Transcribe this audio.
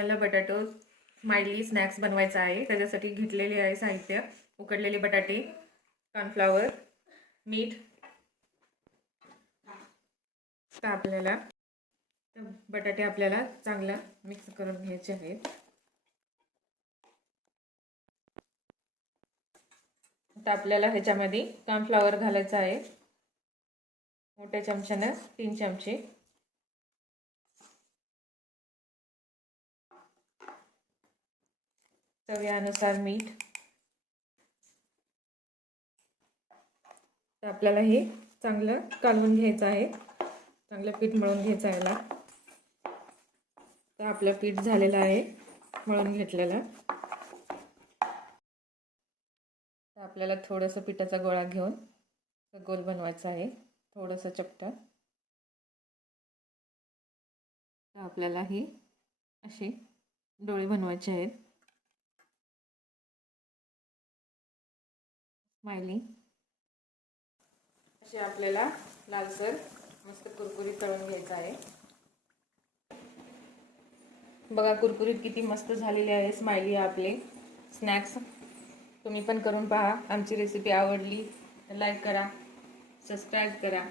आपल्याला बटाटो smiley snacks बनवायचा आहे। त्याच्यासाठी घेतलेले आहे साहित्य: उकडलेले बटाटे, कॉर्नफ्लॉवर, मीठ। तर आपल्याला बटाटे चांगला मिक्स करून घ्यायचे आहेत। आता आपल्याला ह्याच्यामध्ये कॉर्नफ्लॉवर घालायचा आहे, मोठ्या चमच्याने 3 चमचे। चवीनुसार मीठ। तर आपल्याला हे चांगलं कालवून घ्यायचं आहे, चांगलं पीठ मळून घ्यायचं आहे याला। तर आपलं पीठ झालेलं आहे मळून घेतलेलं। तर आपल्याला थोडंसं पिठाचा गोळा घेऊन गोल बनवायचा आहे, थोडंसं चपटं। तर आपल्याला ही अशी डोळे बनवायचे आहेत, स्माइली। असे आपल्याला लालसर मस्त कुरकुरीत तळून घ्यायचं आहे। बघा कुरकुरीत किती मस्त झालेले आहे स्माइली आपले स्नॅक्स। तुम्ही पण करून पहा। आमची रेसिपी आवडली तर लाईक करा, सबस्क्राईब करा।